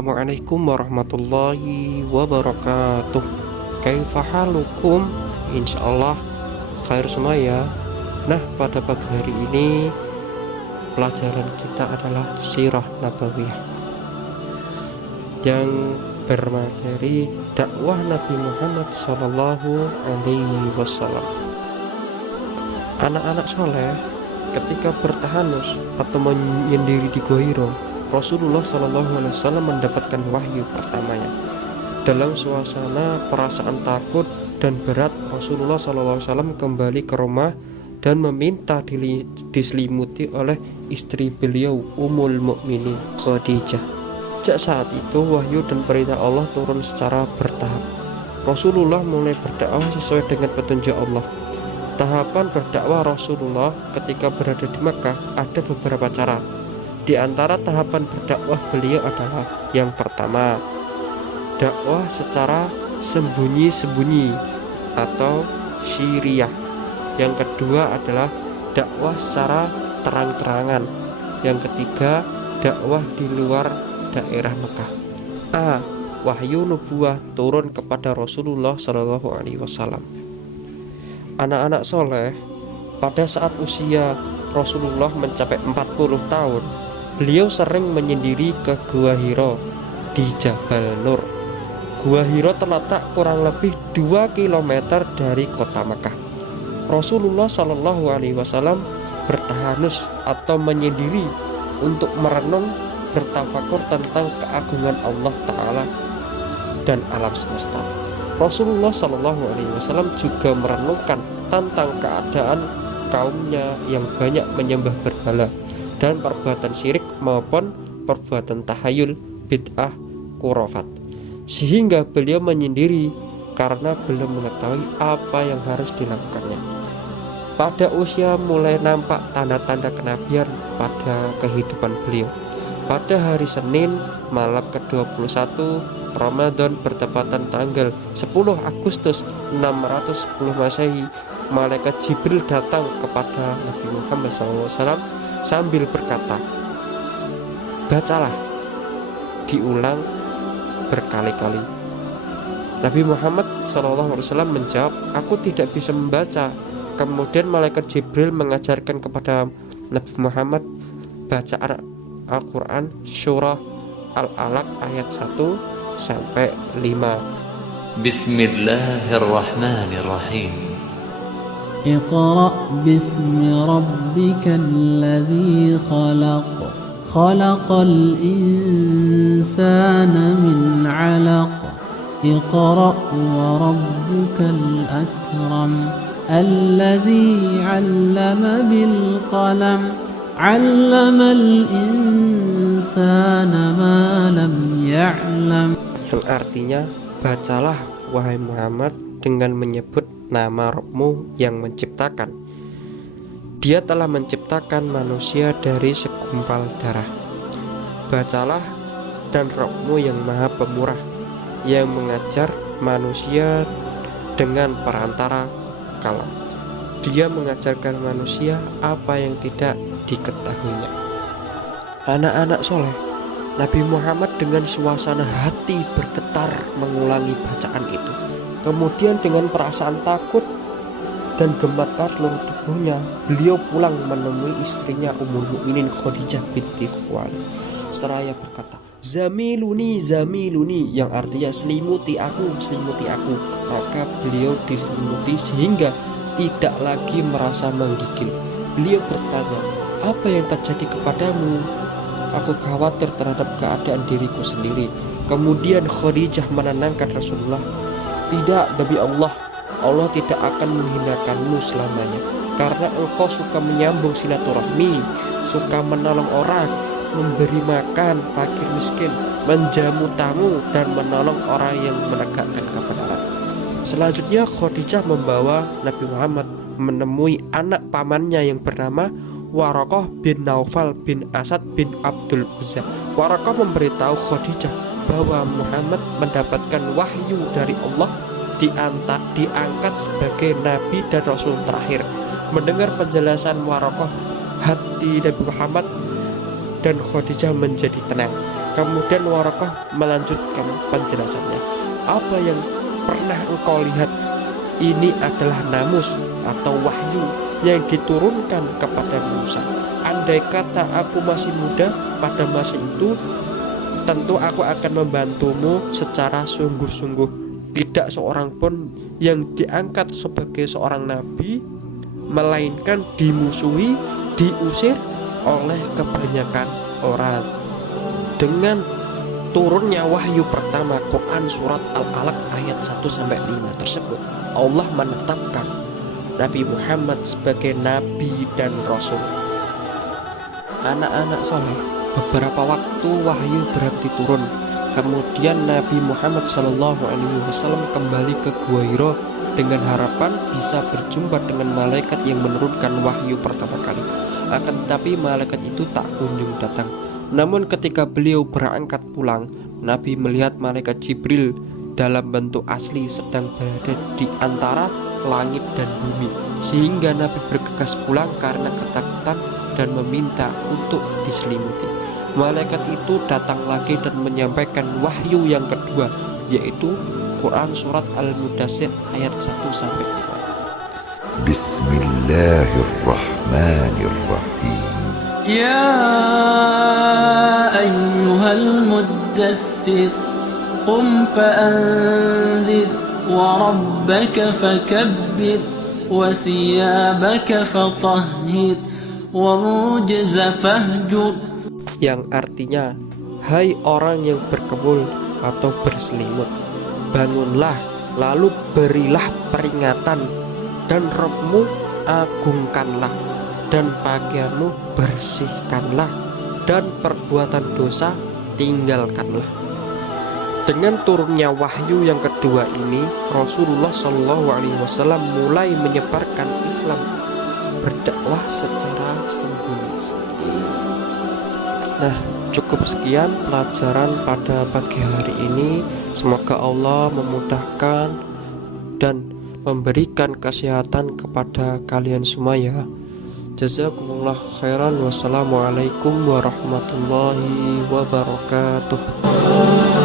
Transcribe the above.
Assalamualaikum warahmatullahi wabarakatuh. Kaifa halukum? Insyaallah khair semua ya. Nah, pada pagi hari ini pelajaran kita adalah sirah nabawiyah yang bermateri dakwah Nabi Muhammad Sallallahu Alaihi Wasallam. Anak-anak soleh ketika bertahanus atau menyendiri di Gua Hiro, Rasulullah Shallallahu Alaihi Wasallam mendapatkan wahyu pertamanya. Dalam suasana perasaan takut dan berat, Rasulullah Shallallahu Alaihi Wasallam kembali ke rumah dan meminta diselimuti oleh istri beliau Ummul Mukminin Khadijah. Sejak saat itu wahyu dan perintah Allah turun secara bertahap. Rasulullah mulai berdakwah sesuai dengan petunjuk Allah. Tahapan berdakwah Rasulullah ketika berada di Makkah ada beberapa cara. Di antara tahapan berdakwah beliau adalah yang pertama, dakwah secara sembunyi-sembunyi atau syiriah. Yang kedua adalah dakwah secara terang-terangan. Yang ketiga, dakwah di luar daerah Mekah. Wahyu nubuwah turun kepada Rasulullah Shallallahu Alaihi Wasallam. Anak-anak soleh, pada saat usia Rasulullah mencapai 40 tahun, beliau sering menyendiri ke Gua Hiro di Jabal Nur. Gua Hiro terletak kurang lebih 2 km dari kota Makkah. Rasulullah Shallallahu Alaihi Wasallam bertahanus atau menyendiri untuk merenung, bertafakur tentang keagungan Allah Ta'ala dan alam semesta. Rasulullah Shallallahu Alaihi Wasallam juga merenungkan tentang keadaan kaumnya yang banyak menyembah berhala dan perbuatan syirik maupun perbuatan tahayul, bid'ah, khurafat, sehingga beliau menyendiri karena belum mengetahui apa yang harus dilakukannya. Pada usia mulai nampak tanda-tanda kenabian pada kehidupan beliau. Pada hari Senin malam ke-21 Ramadan bertepatan tanggal 10 Agustus 610 Masehi, malaikat Jibril datang kepada Nabi Muhammad SAW sambil berkata, "Bacalah." Diulang berkali-kali. Nabi Muhammad SAW menjawab, "Aku tidak bisa membaca." Kemudian malaikat Jibril mengajarkan kepada Nabi Muhammad bacaan Al-Quran surah Al-Alaq ayat 1 sampai 5. Bismillahirrahmanirrahim. اقرأ باسم ربك الذي خلق خلق الإنسان من علق اقرأ وربك الأكرم الذي علم بالقلم علم الإنسان ما لم يعلم. Yang artinya, bacalah wahai Muhammad dengan menyebut nama Rabbmu yang menciptakan. Dia telah menciptakan manusia dari segumpal darah. Bacalah, dan Rabbmu yang maha pemurah, yang mengajar manusia dengan perantara kalam. Dia mengajarkan manusia apa yang tidak diketahuinya. Anak-anak soleh, Nabi Muhammad dengan suasana hati bergetar mengulangi bacaan itu. Kemudian dengan perasaan takut dan gemetar seluruh tubuhnya, beliau pulang menemui istrinya Ummul Mukminin Khadijah binti Khuwailid. Seraya berkata, "Zamiluni, zamiluni," yang artinya selimuti aku, selimuti aku. Maka beliau diselimuti sehingga tidak lagi merasa menggigil. Beliau bertanya, "Apa yang terjadi kepadamu?" "Aku khawatir terhadap keadaan diriku sendiri." Kemudian Khadijah menenangkan Rasulullah, "Tidak, demi Allah, Allah tidak akan menghinakanmu selamanya, karena engkau suka menyambung silaturahmi, suka menolong orang, memberi makan fakir miskin, menjamu tamu, dan menolong orang yang menegakkan kebenaran." Selanjutnya Khadijah membawa Nabi Muhammad menemui anak pamannya yang bernama Waraqah bin Naufal bin Asad bin Abdul Uzza. Waraqah memberitahu Khadijah bahwa Muhammad mendapatkan wahyu dari Allah, diangkat sebagai Nabi dan Rasul terakhir. Mendengar penjelasan Waraqah, hati Nabi Muhammad dan Khadijah menjadi tenang. Kemudian Waraqah melanjutkan penjelasannya. Apa yang pernah engkau lihat ini adalah namus atau wahyu yang diturunkan kepada Musa. Andai kata aku masih muda pada masa itu, tentu aku akan membantumu secara sungguh-sungguh. Tidak seorang pun yang diangkat sebagai seorang nabi melainkan dimusuhi, diusir oleh kebanyakan orang. Dengan turunnya wahyu pertama Quran surat Al-Alaq ayat 1-5 tersebut, Allah menetapkan Nabi Muhammad sebagai nabi dan rasul. Anak-anak soleh, beberapa waktu wahyu berhenti turun. Kemudian Nabi Muhammad SAW kembali ke Gua Hira dengan harapan bisa berjumpa dengan malaikat yang menurunkan wahyu pertama kali. Akan tetapi malaikat itu tak kunjung datang. Namun ketika beliau berangkat pulang, Nabi melihat malaikat Jibril dalam bentuk asli sedang berada di antara langit dan bumi, sehingga Nabi bergegas pulang karena ketakutan dan meminta untuk diselimuti. Malaikat itu datang lagi dan menyampaikan wahyu yang kedua, yaitu Quran surat Al-Mudaththir ayat 1-5. Bismillahirrahmanirrahim. يا أيها المدثر قم فأنذر وربك فكبر وثيابك فطهر والرجز فاهجر. Yang artinya, hai orang yang berkebul atau berselimut, bangunlah lalu berilah peringatan, dan Rabbmu agungkanlah, dan pakaianmu bersihkanlah, dan perbuatan dosa tinggalkanlah. Dengan turunnya wahyu yang kedua ini, Rasulullah SAW mulai menyebarkan Islam, berdakwah secara sembunyi-sembunyi. Nah, cukup sekian pelajaran pada pagi hari ini. Semoga Allah memudahkan dan memberikan kesehatan kepada kalian semua ya. Jazakumullah khairan. Wassalamualaikum warahmatullahi wabarakatuh.